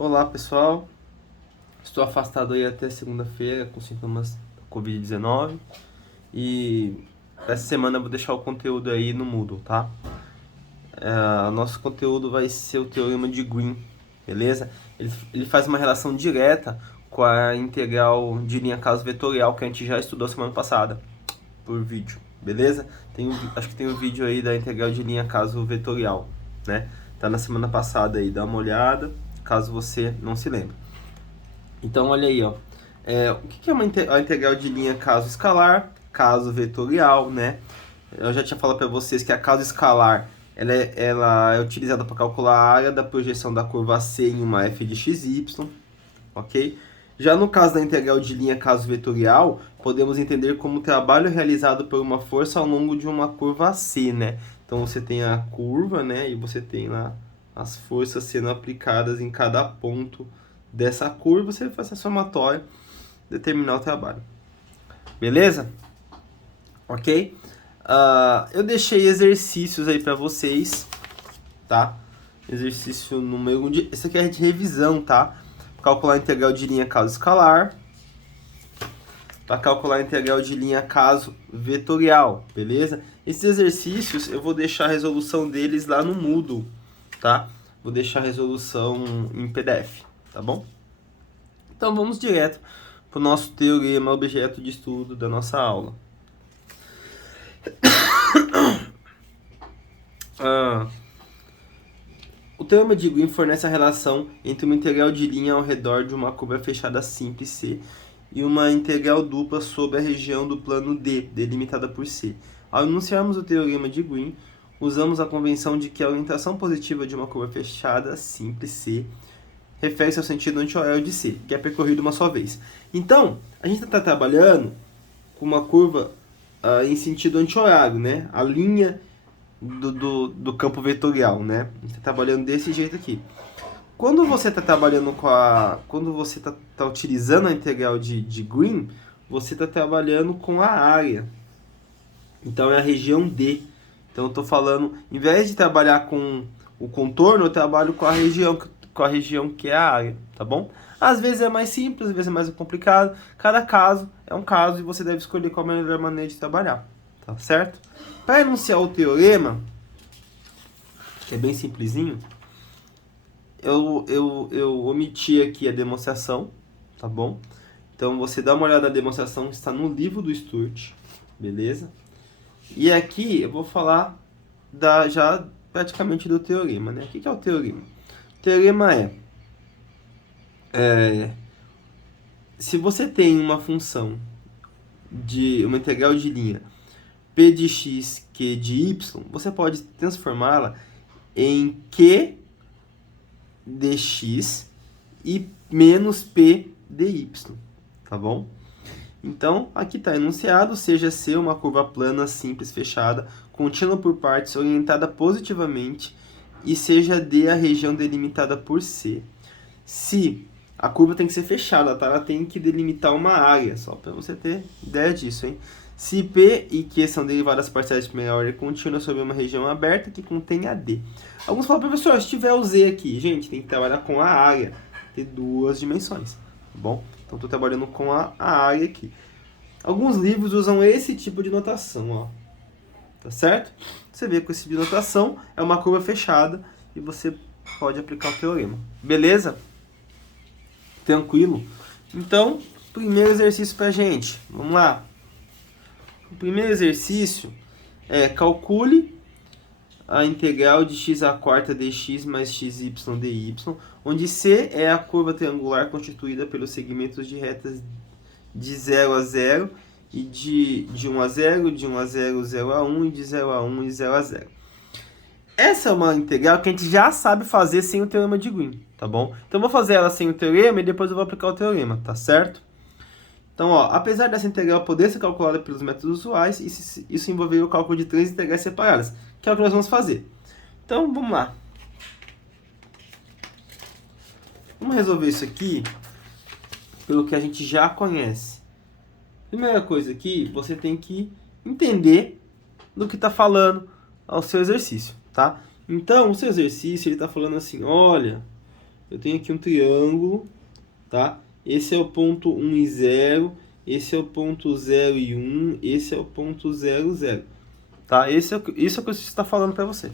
Olá pessoal, estou afastado aí até segunda-feira com sintomas da Covid-19 e essa semana eu vou deixar o conteúdo aí no Moodle, tá? Nosso conteúdo vai ser o Teorema de Green, beleza? Ele faz uma relação direta com a integral de linha caso vetorial que a gente já estudou semana passada por vídeo, beleza? Acho que tem um vídeo aí da integral de linha caso vetorial, né? Tá na semana passada aí, dá uma olhada, caso você não se lembre. Então, olha aí, ó. O que é a integral de linha caso escalar, caso vetorial, né? Eu já tinha falado para vocês que a caso escalar ela é utilizada para calcular a área da projeção da curva C em uma f de xy, ok? Já no caso da integral de linha caso vetorial, podemos entender como trabalho realizado por uma força ao longo de uma curva C, né? Então você tem a curva, né? E você tem lá as forças sendo aplicadas em cada ponto dessa curva, você faz a somatória, determinar o trabalho. Beleza? Ok? Eu deixei exercícios aí para vocês, tá? Exercício número 1. Esse aqui é de revisão, tá? Calcular a integral de linha caso escalar. Para calcular a integral de linha caso vetorial, beleza? Esses exercícios eu vou deixar a resolução deles lá no Moodle, tá? Vou deixar a resolução em PDF, tá bom? Então vamos direto para o nosso teorema objeto de estudo da nossa aula. O teorema de Green fornece a relação entre uma integral de linha ao redor de uma curva fechada simples C e uma integral dupla sobre a região do plano D, delimitada por C. Ao enunciarmos o teorema de Green, usamos a convenção de que a orientação positiva de uma curva fechada simples C refere-se ao sentido anti-horário de C, que é percorrido uma só vez. Então, a gente está trabalhando com uma curva em sentido anti-horário, né? A linha do campo vetorial, né? A gente está trabalhando desse jeito aqui. Quando você está trabalhando quando você está utilizando a integral de Green, você está trabalhando com a área. Então é a região D. Então eu estou falando, em vez de trabalhar com o contorno, eu trabalho com a região que é a área, tá bom? Às vezes é mais simples, às vezes é mais complicado. Cada caso é um caso e você deve escolher qual é a melhor maneira de trabalhar, tá certo? Para enunciar o teorema, que é bem simplesinho, eu omiti aqui a demonstração, tá bom? Então você dá uma olhada na demonstração que está no livro do Sturt, beleza? E aqui eu vou falar já praticamente do teorema, né? O que é o teorema? O teorema se você tem uma função de uma integral de linha p de x, q de y, você pode transformá-la em q dx e menos p dy, tá bom? Então, aqui está enunciado, seja C uma curva plana, simples, fechada, contínua por partes, orientada positivamente, e seja D a região delimitada por C. Se a curva tem que ser fechada, tá? Ela tem que delimitar uma área, só para você ter ideia disso, hein? Se P e Q são derivadas parciais de primeira ordem contínua sobre uma região aberta que contém a D. Alguns falam, professor, se tiver o Z aqui, gente, tem que trabalhar com a área, ter duas dimensões, tá bom? Então, estou trabalhando com a área aqui. Alguns livros usam esse tipo de notação, ó. Tá certo? Você vê com esse tipo de notação, é uma curva fechada e você pode aplicar o teorema. Beleza? Tranquilo? Então, primeiro exercício pra gente. Vamos lá. O primeiro exercício é calcule a integral de x à quarta dx mais xy dy, onde C é a curva triangular constituída pelos segmentos de retas de 0 a 0 e de 1 a 0, de 1 a 0, 0 a 1 e de 0 a 1 e 0 a 0. Essa é uma integral que a gente já sabe fazer sem o teorema de Green, tá bom? Então eu vou fazer ela sem o teorema e depois eu vou aplicar o teorema, tá certo? Então, ó, apesar dessa integral poder ser calculada pelos métodos usuais, isso envolveria o cálculo de três integrais separadas, que é o que nós vamos fazer. Então, vamos lá. Vamos resolver isso aqui pelo que a gente já conhece. Primeira coisa aqui, você tem que entender do que está falando ao seu exercício, tá? Então, o seu exercício, ele está falando assim, olha, eu tenho aqui um triângulo, tá? Esse é o ponto 1 e 0, esse é o ponto 0 e 1, esse é o ponto 0, 0. Tá? Isso é o que eu estou falando para você.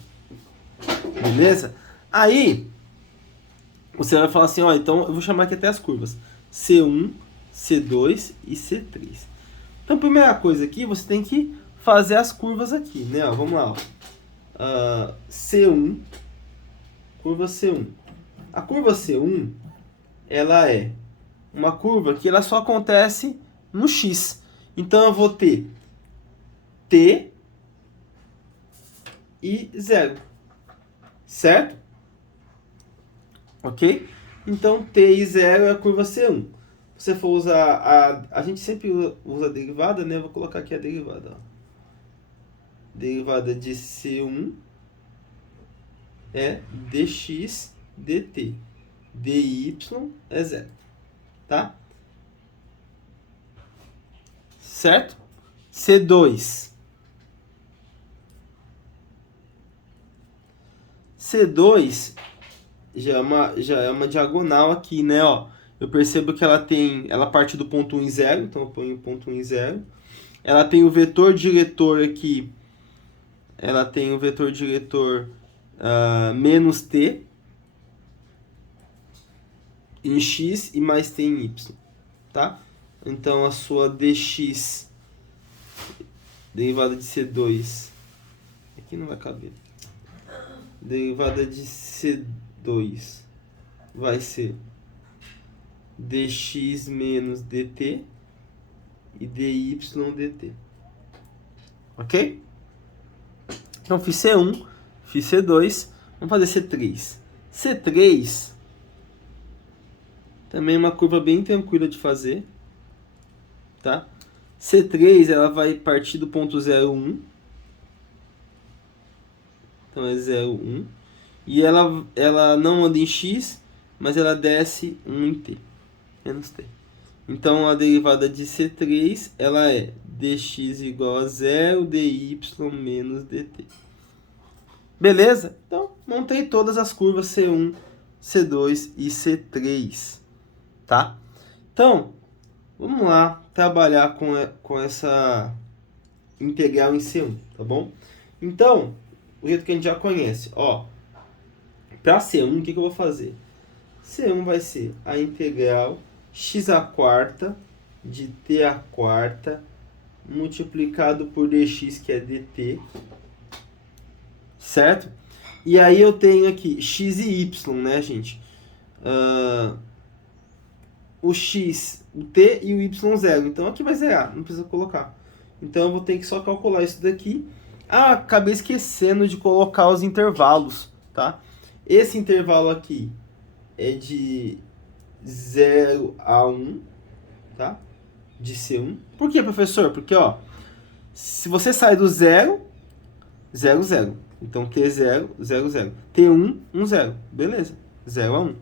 Beleza? Aí, você vai falar assim, ó, então eu vou chamar aqui até as curvas. C1, C2 e C3. Então, primeira coisa aqui, você tem que fazer as curvas aqui, né? Ó, vamos lá, ó. C1, curva C1. A curva C1, ela é uma curva que ela só acontece no X. Então, eu vou ter T e 0. Certo? Ok? Então, T e 0 é a curva C1. Se você for usar a gente sempre usa a derivada, né? Eu vou colocar aqui a derivada. Ó. Derivada de C1 é dx dt. dy é 0. Tá? Certo? C2. C2 já é uma diagonal aqui, né? Ó, eu percebo que ela parte do ponto 1 e 0, então eu ponho o ponto 1 e 0. Ela tem o vetor diretor aqui, ela tem o vetor diretor menos t em x e mais t em y, tá? Então a sua dx derivada de C2, aqui não vai caber, derivada de C2 vai ser dx menos dt e dy dt. Ok? Então fiz C1, fiz C2, vamos fazer C3. C3 também é uma curva bem tranquila de fazer, tá? C3 ela vai partir do ponto 0, 1. Então é 0, 1. E ela não anda em x, mas ela desce 1 em t, menos t. Então a derivada de C3 ela é dx igual a 0, dy menos dt. Beleza? Então montei todas as curvas C1, C2 e C3. Tá? Então, vamos lá trabalhar com essa integral em C1, tá bom? Então, o jeito que a gente já conhece, ó, para C1, o que eu vou fazer? C1 vai ser a integral x à quarta de t à quarta multiplicado por dx, que é dt, certo? E aí eu tenho aqui x e y, né, gente? O x, o t e o y zero. Então aqui vai zerar, não precisa colocar. Então eu vou ter que só calcular isso daqui. Ah, acabei esquecendo de colocar os intervalos, tá? Esse intervalo aqui é de 0 a 1, tá? De C1. Por que, professor? Porque, ó, se você sai do 0, 0, 0. Então T0, 0, 0. T1, 1, 0. Beleza. 0 a 1.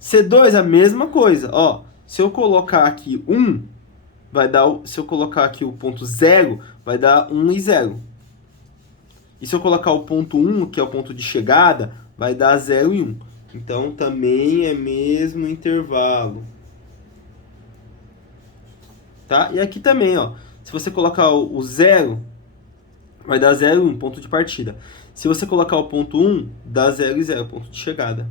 C2 a mesma coisa. Ó, se eu colocar aqui 1, vai dar... Se eu colocar aqui o ponto 0, vai dar 1 e 0. E se eu colocar o ponto 1, que é o ponto de chegada, vai dar 0 e 1. Então, também é mesmo intervalo. Tá? E aqui também, ó. Se você colocar o 0, vai dar 0 e 1, ponto de partida. Se você colocar o ponto 1, dá 0 e 0, ponto de chegada.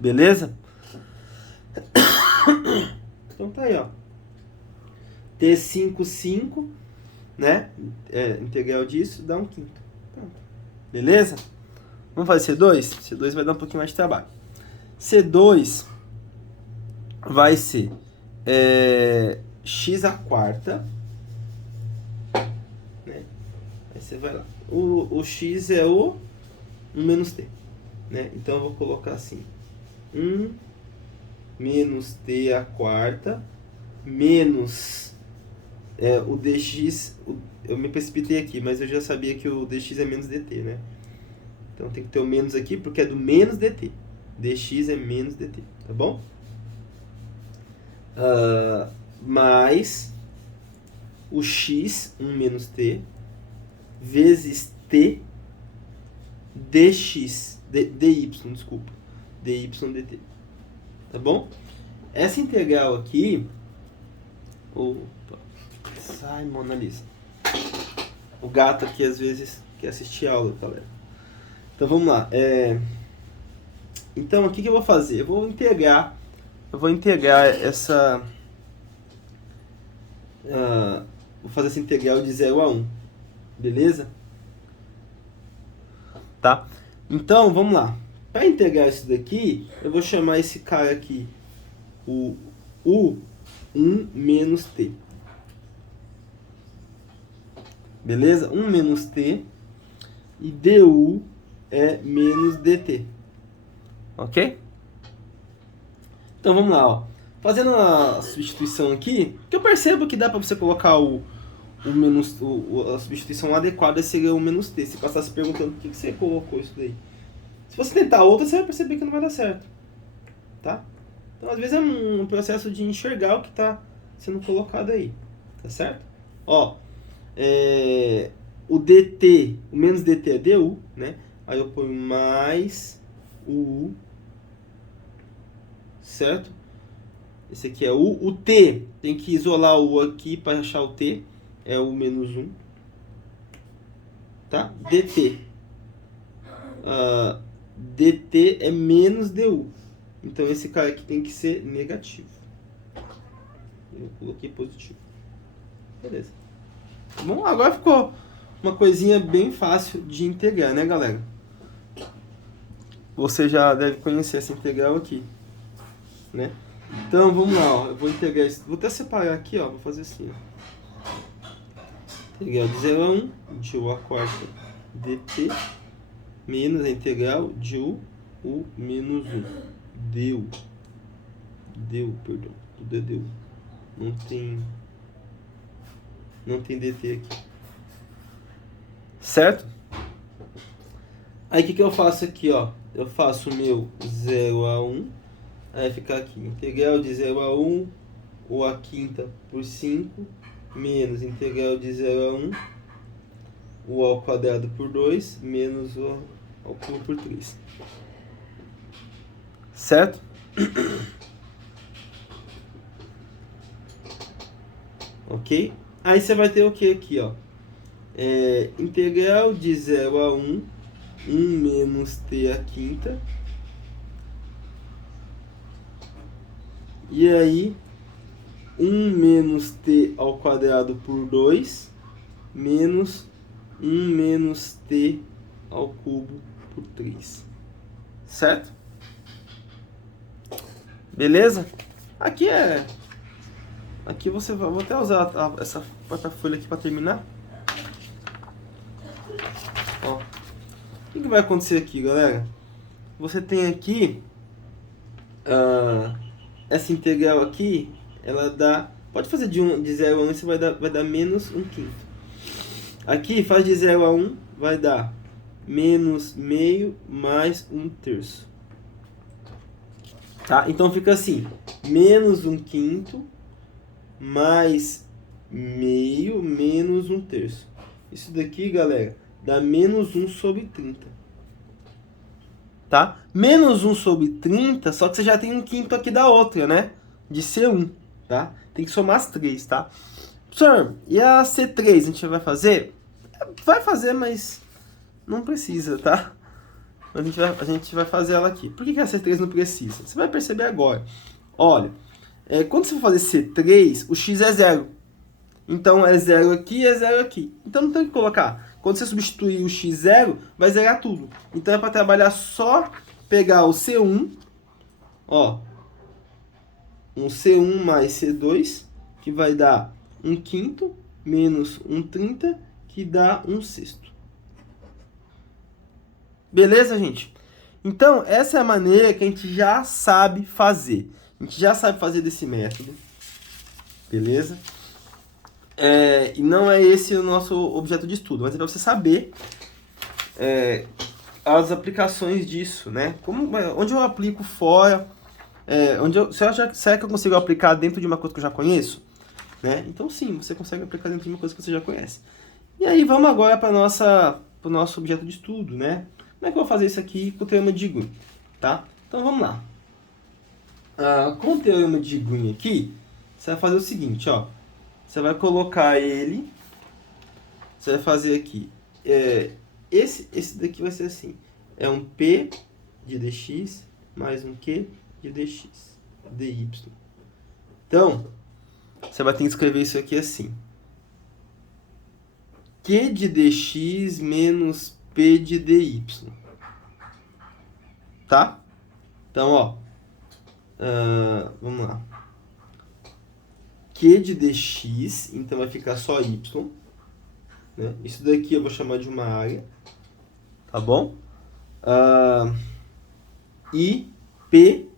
Beleza? Então tá aí, ó. T5, 5, né? Integral disso dá 1/5. Beleza? Vamos fazer C2? C2 vai dar um pouquinho mais de trabalho. C2 vai ser x à quarta, né? Aí você vai lá. O x é o 1 menos t, né? Então eu vou colocar assim: 1 menos t à quarta menos o dx. Eu me precipitei aqui, mas eu já sabia que o dx é menos dt, né? Então tem que ter o menos aqui porque é do menos dt. Dx é menos dt, tá bom? Mais o x, 1 menos t, vezes t dx, dy, desculpa, dy dt, tá bom? Essa integral aqui, opa, sai, Mona Lisa. O gato aqui às vezes quer assistir aula, galera. Então vamos lá. Então o que eu vou fazer? Eu vou integrar essa... vou fazer essa integral de 0 a 1. Beleza? Tá? Então vamos lá. Para integrar isso daqui, eu vou chamar esse cara aqui o U1 menos t. Beleza? 1 menos t e du é menos dt. Ok? Então vamos lá, ó. Fazendo a substituição aqui, que eu percebo que dá para você colocar a substituição adequada seria o menos t. Se você está se perguntando por que você colocou isso daí. Se você tentar outra, você vai perceber que não vai dar certo. Tá? Então, às vezes é um processo de enxergar o que está sendo colocado aí. Tá certo? Ó, o dt, o menos dt é du, né? Aí eu ponho mais o u, certo? Esse aqui é o t, tem que isolar o u aqui para achar o t, é o menos 1, tá? dt, dt é menos du, então esse cara aqui tem que ser negativo. Eu coloquei positivo. Beleza. Bom, agora ficou uma coisinha bem fácil de integrar, né, galera? Você já deve conhecer essa integral aqui, né? Então, vamos lá, ó. Eu vou integrar isso. Vou até separar aqui, ó. Vou fazer assim, ó. Integral de 0 a 1 de u à quarta dt menos a integral de u menos 1 du. Perdão. Tudo é du. Não tem dt aqui. Certo? Aí o que eu faço aqui, ó? Eu faço o meu 0 a 1. Aí vai ficar aqui, integral de 0 a 1, u à quinta por 5, menos integral de 0 a 1, u ao quadrado por 2, menos u ao cubo por 3. Certo? Ok? Aí você vai ter o que aqui, ó? Integral de 0 a 1, 1 menos t à quinta. E aí, 1 menos t ao quadrado por 2, menos 1 menos t ao cubo por 3. Certo? Beleza? Aqui você vai... Vou até usar essa folha aqui para terminar. Ó. O que vai acontecer aqui, galera? Você tem aqui... essa integral aqui, ela dá... Pode fazer de 0 a 1, você vai dar menos 1/5. Aqui, faz de 0 a 1, vai dar menos meio mais 1/3. Tá? Então fica assim, menos 1/5 mais meio menos 1/3. Isso daqui, galera, dá menos 1 sobre 30. Tá? Menos 1 sobre 30, só que você já tem 1/5 aqui da outra, né? De C1, tá? Tem que somar as 3, tá? Professor, e a C3 a gente vai fazer? Vai fazer, mas não precisa, tá? A gente vai fazer ela aqui. Por que a C3 não precisa? Você vai perceber agora. Olha, quando você for fazer C3, o x é 0. Então é 0 aqui e é 0 aqui. Então não tem que colocar. Quando você substituir o x0, vai zerar tudo. Então é para trabalhar só pegar o C1, ó, um C1 mais C2, que vai dar 1/5 menos 1/30, que dá 1/6. Beleza, gente? Então, essa é a maneira que a gente já sabe fazer. A gente já sabe fazer desse método. Beleza? E não é esse o nosso objeto de estudo, mas é para você saber as aplicações disso, né? Onde eu aplico fora, será que eu consigo aplicar dentro de uma coisa que eu já conheço? Né? Então sim, você consegue aplicar dentro de uma coisa que você já conhece. E aí vamos agora para o nosso objeto de estudo, né? Como é que eu vou fazer isso aqui com o teorema de Green, tá? Então vamos lá. Com o teorema de Green aqui, você vai fazer o seguinte, ó. Você vai colocar ele, você vai fazer aqui, esse daqui vai ser assim, é um P de dx mais um Q de dx, dy. Então, você vai ter que escrever isso aqui assim. Q de dx menos P de dy. Tá? Então, ó. Vamos lá. Q de dx, então vai ficar só y. Né? Isso daqui eu vou chamar de uma área. Tá bom? E P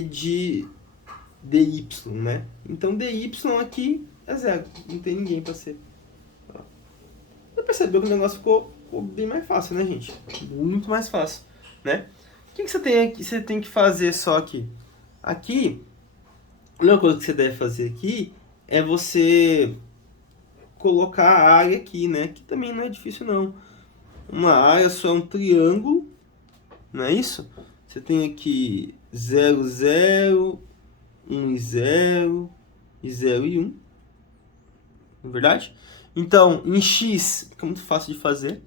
de dy, né? Então dy aqui é zero, não tem ninguém para ser. Você percebeu que o negócio ficou bem mais fácil, né, gente? Muito mais fácil, né? O que você tem aqui? Você tem que fazer só aqui. Aqui, a única coisa que você deve fazer aqui é você colocar a área aqui, né? Que também não é difícil, não. Uma área só é um triângulo, não é isso? Você tem aqui 0, 0, 1 e 0, e 0 e 1. Não é verdade? Então, em x, fica muito fácil de fazer.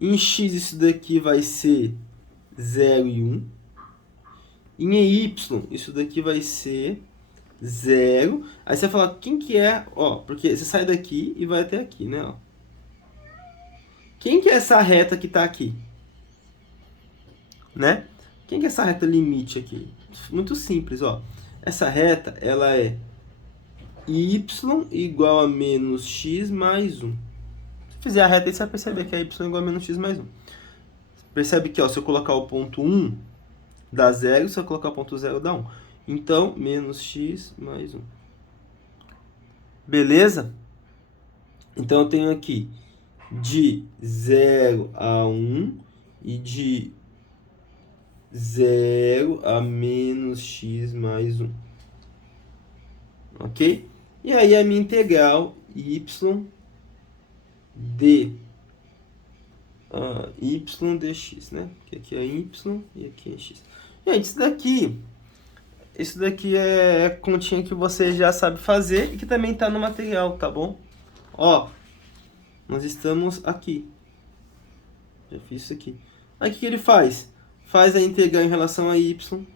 Em x, isso daqui vai ser 0 e 1. E em y, isso daqui vai ser 0. Aí você vai falar, quem que é? Ó, porque você sai daqui e vai até aqui, né? Ó. Quem que é essa reta que está aqui? Né? Quem que é essa reta limite aqui? Muito simples, ó. Essa reta, ela é y igual a menos x mais 1. Se fizer a reta aí, você vai perceber que é y igual a menos x mais 1. Percebe que, ó, se eu colocar o ponto 1, dá 0. Se eu colocar o ponto 0, dá 1. Então, menos x mais 1. Beleza? Então, eu tenho aqui de 0 a 1 e de 0 a menos x mais 1. Ok? E aí, a minha integral y dx, né? Porque aqui é y e aqui é x. Gente, isso daqui é continha que você já sabe fazer e que também está no material, tá bom? Ó, nós estamos aqui. Já fiz isso aqui. Aí o que ele faz? Faz a integral em relação a y,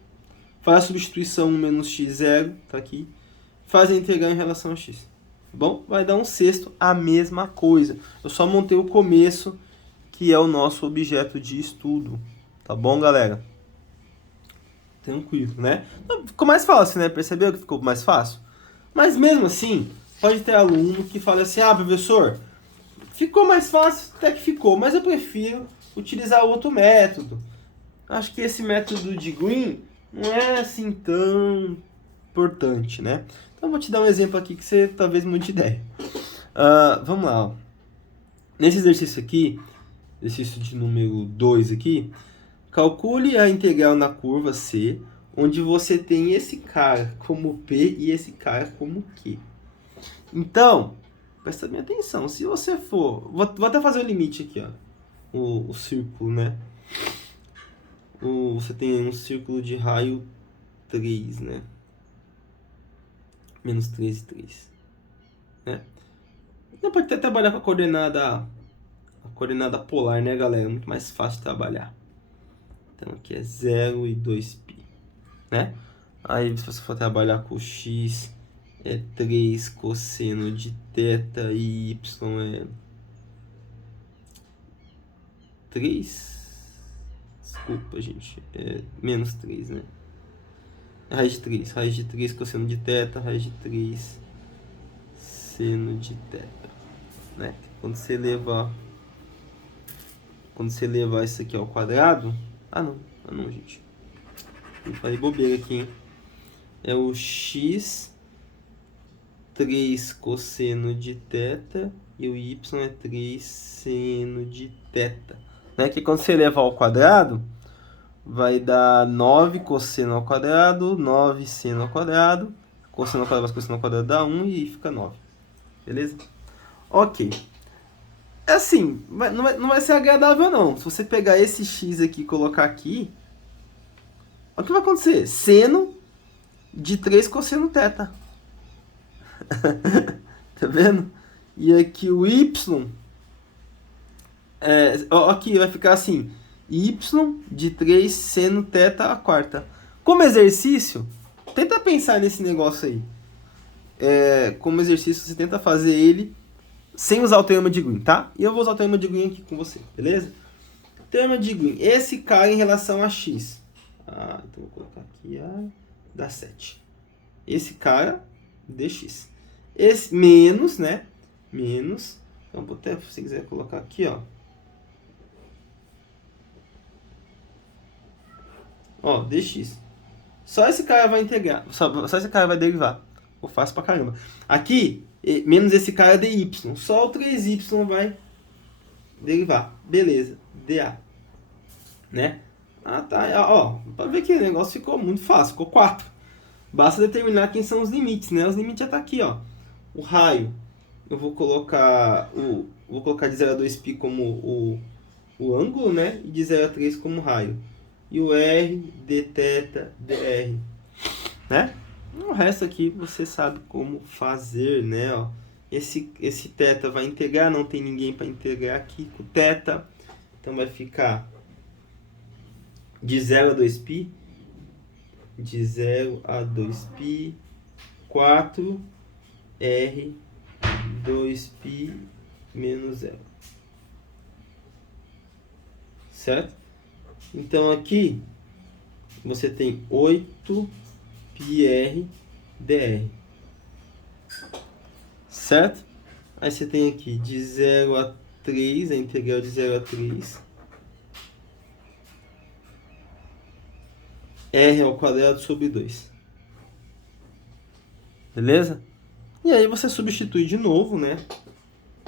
faz a substituição 1 menos x, 0, tá aqui. Faz a integral em relação a x. Bom, vai dar um sexto, a mesma coisa. Eu só montei o começo, que é o nosso objeto de estudo. Tá bom, galera? Tranquilo, né? Ficou mais fácil, né? Percebeu que ficou mais fácil? Mas mesmo assim, pode ter aluno que fala assim, professor, ficou mais fácil, até que ficou, mas eu prefiro utilizar outro método. Acho que esse método de Green não é assim tão importante, né? Então, vou te dar um exemplo aqui que você talvez mude de ideia. Vamos lá. Ó. Nesse exercício aqui, exercício de número 2 aqui, calcule a integral na curva C, onde você tem esse cara como P e esse cara como Q. Então, presta bem atenção. Se você for... Vou até fazer o limite aqui, ó. O círculo, né? Você tem um círculo de raio 3, né? Menos 3 e 3. Né? Então pode até trabalhar com a coordenada polar, né, galera? É muito mais fácil de trabalhar. Então aqui é 0 e 2π, né? Aí se você for trabalhar com x, é 3 cosseno de θ e y é 3... Desculpa, gente. É menos 3, né? Raiz de 3. Raiz de 3 cosseno de θ, raiz de 3 seno de θ. Né? Quando você levar isso aqui ao quadrado... não, gente. Eu falei bobeira aqui, hein? É o x 3 cosseno de θ e o y é 3 seno de θ. Né? Que quando você levar ao quadrado, vai dar 9 cosseno ao quadrado, 9 seno ao quadrado. Cosseno ao quadrado mais cosseno ao quadrado dá 1 e fica 9. Beleza? Ok. É assim, não vai ser agradável não. Se você pegar esse x aqui e colocar aqui, olha o que vai acontecer. Seno de 3 cosseno θ. Tá vendo? E aqui o y, aqui vai ficar assim, y de 3 seno θ a quarta. Como exercício, tenta pensar nesse negócio aí. Como exercício, você tenta fazer ele sem usar o teorema de Green, tá? E eu vou usar o teorema de Green aqui com você, beleza? Teorema de Green, esse cara em relação a x. Então vou colocar aqui, dá 7. Esse cara, dx. Esse menos, né? Menos. Então, vou até, se você quiser colocar aqui, ó. Ó, dx. Só esse cara vai integrar. Só esse cara vai derivar. Eu faço pra caramba. Aqui, menos esse cara dy. Só o 3y vai derivar. Beleza. dA. Né? Tá. Ó, pode ver que o negócio ficou muito fácil. Ficou 4. Basta determinar quem são os limites, né? Os limites já tá aqui, ó. O raio, eu vou colocar de 0 a 2π como o ângulo, né? E de 0 a 3 como raio. E o r, dθ, dr, né? O resto aqui você sabe como fazer, né? Ó, esse θ vai integrar, não tem ninguém para integrar aqui com θ. Então vai ficar de 0 a 2π, de 0 a 2π, 4 r 2π menos 0. Certo? Então aqui você tem 8πr dr. Certo? Aí você tem aqui de 0 a 3, a integral de 0 a 3. R ao quadrado sobre 2. Beleza? E aí você substitui de novo, né?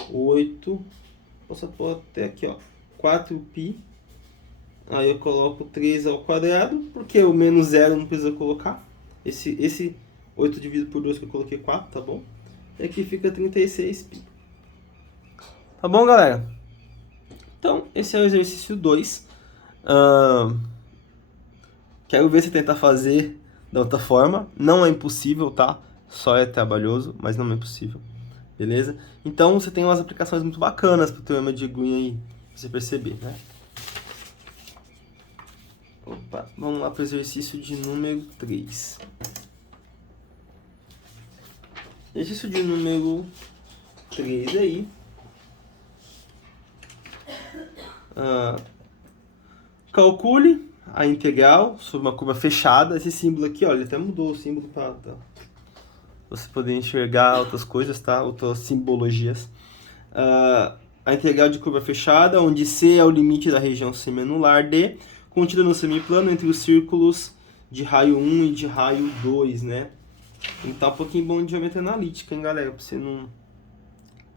8, posso pôr até aqui, ó, 4π. Aí eu coloco 3 ao quadrado, porque o menos 0 não precisa colocar. Esse 8 dividido por 2 que eu coloquei 4, tá bom? E aqui fica 36π. Tá bom, galera? Então, esse é o exercício 2. Quero ver você tentar fazer da outra forma. Não é impossível, tá? Só é trabalhoso, mas não é impossível. Beleza? Então, você tem umas aplicações muito bacanas pro teorema de Green aí, pra você perceber, né? Opa, vamos lá pro exercício de número 3. Exercício de número 3 aí. Calcule a integral sobre uma curva fechada. Esse símbolo aqui, ó, ele até mudou o símbolo para você poder enxergar outras coisas, tá? Outras simbologias. A integral de curva fechada, onde C é o limite da região semianular D, contida no semiplano entre os círculos de raio 1 e de raio 2, né? Então tá um pouquinho bom de geometria analítica, hein, galera? Pra você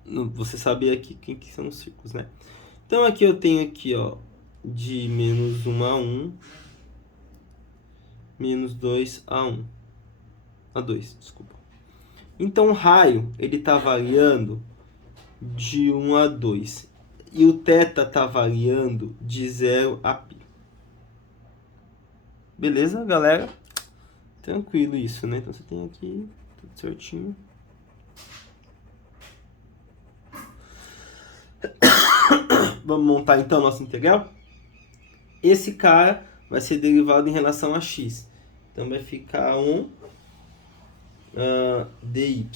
você saber aqui quem que são os círculos, né? Então aqui eu tenho aqui, ó, de menos 1 a 1, menos 2 a 1. A 2, desculpa. Então o raio, ele tá variando de 1 a 2. E o θ tá variando de 0 a π. Beleza, galera? Tranquilo isso, né? Então você tem aqui tudo certinho. Vamos montar então a nossa integral. Esse cara vai ser derivado em relação a x. Então vai ficar dy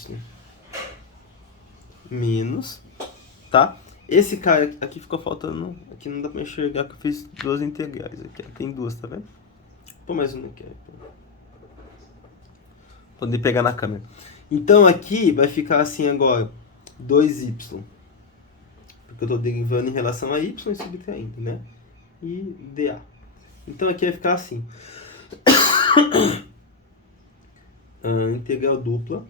menos, tá? Esse cara aqui ficou faltando, aqui não dá pra enxergar que eu fiz duas integrais aqui, tem duas, tá vendo? Pô, mais uma aqui, poder pegar na câmera. Então aqui vai ficar assim agora, 2y, porque eu tô derivando em relação a y e subtraindo, né? E dA. Então aqui vai ficar assim. Integral dupla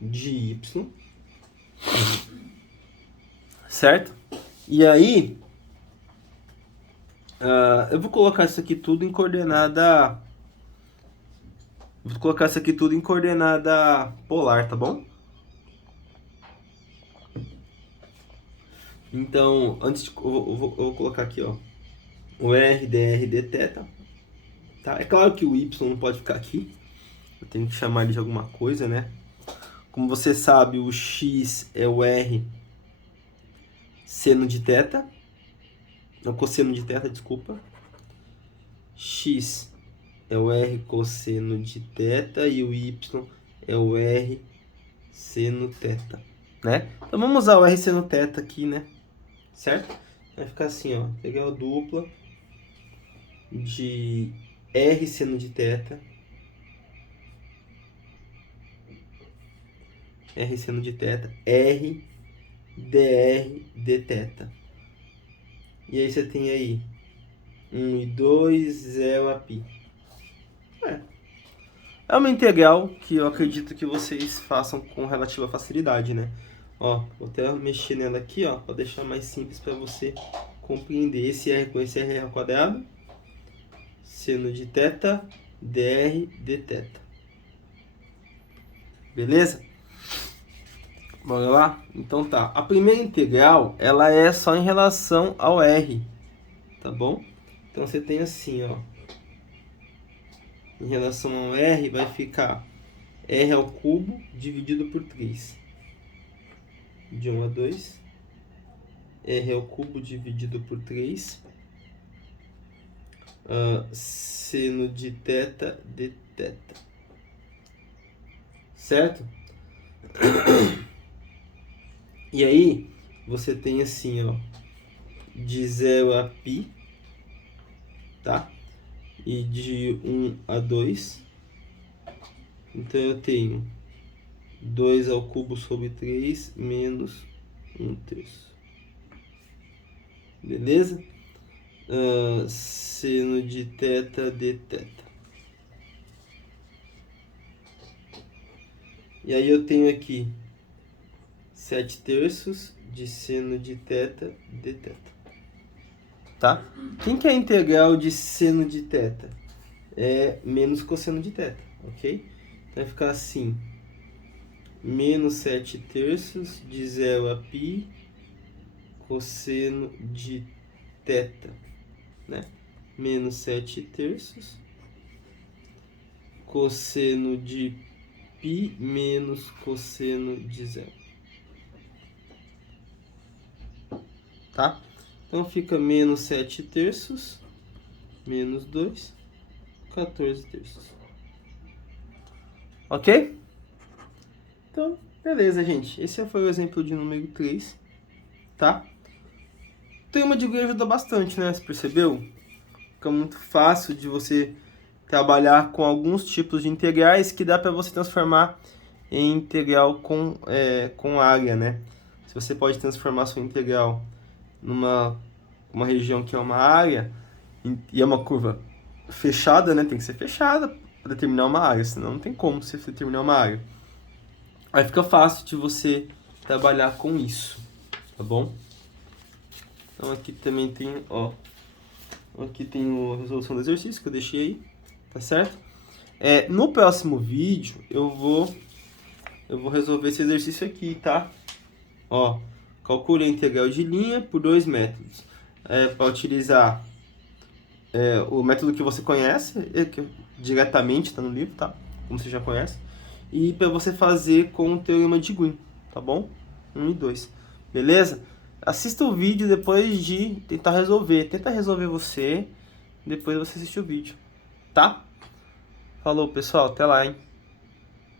de y, certo? E aí, eu vou colocar isso aqui tudo em coordenada... Vou colocar isso aqui tudo em coordenada polar, tá bom? Então, antes de, eu vou colocar aqui, ó, o R, dr, dθ, tá? É claro que o y não pode ficar aqui, eu tenho que chamar ele de alguma coisa, né? Como você sabe, o x é o R seno de θ, não, cosseno de θ, desculpa. X é o R cosseno de θ e o y é o R seno θ, né? Então vamos usar o R seno θ aqui, né? Certo? Vai ficar assim, ó, pegar a dupla de R seno de θ, R seno de θ, R dr dθ. E aí você tem aí 1 e 2, 0 a π. É uma integral que eu acredito que vocês façam com relativa facilidade, né? Ó, vou até mexer nela aqui, ó, para deixar mais simples para você compreender. Esse R com esse R ao quadrado, seno de θ, dr dθ. Beleza? Bora lá? Então tá. A primeira integral, ela é só em relação ao R, tá bom? Então você tem assim, ó. Em relação ao R, vai ficar R ao cubo dividido por 3. De 1 a 2. R ao cubo dividido por 3. Seno de θ dθ. Certo? E aí, você tem assim, ó. De 0 a π. Tá? E de 1 a 2. Então eu tenho 2 ao cubo sobre 3 menos 1/3. Beleza? Seno de θ dθ. E aí eu tenho aqui 7/3 de seno de θ dθ. Tá? Quem que é a integral de seno de θ? É menos cosseno de θ, ok? Então vai ficar assim, menos 7/3 de 0 a π cosseno de θ, né? Menos 7/3 cosseno de π menos cosseno de 0. Tá? Então fica menos 7/3 menos 2, 14/3. Ok? Então, beleza, gente. Esse foi o exemplo de número 3, tá? O teorema de Green ajuda bastante, né? Você percebeu? Fica muito fácil de você trabalhar com alguns tipos de integrais que dá para você transformar em integral com área, né? Se você pode transformar sua integral numa uma região que é uma área e é uma curva fechada, né? Tem que ser fechada para determinar uma área, senão não tem como você determinar uma área. Aí fica fácil de você trabalhar com isso, tá bom? Então aqui também tem, ó, aqui tem a resolução do exercício que eu deixei aí, tá certo? No próximo vídeo eu vou resolver esse exercício aqui, tá? Ó, calcule a integral de linha por 2 métodos. Para utilizar o método que você conhece, que diretamente está no livro, tá? Como você já conhece. E para você fazer com o teorema de Green, tá bom? 1 e 2. Beleza? Assista o vídeo depois de tentar resolver. Tenta resolver você, depois você assiste o vídeo, tá? Falou, pessoal. Até lá, hein?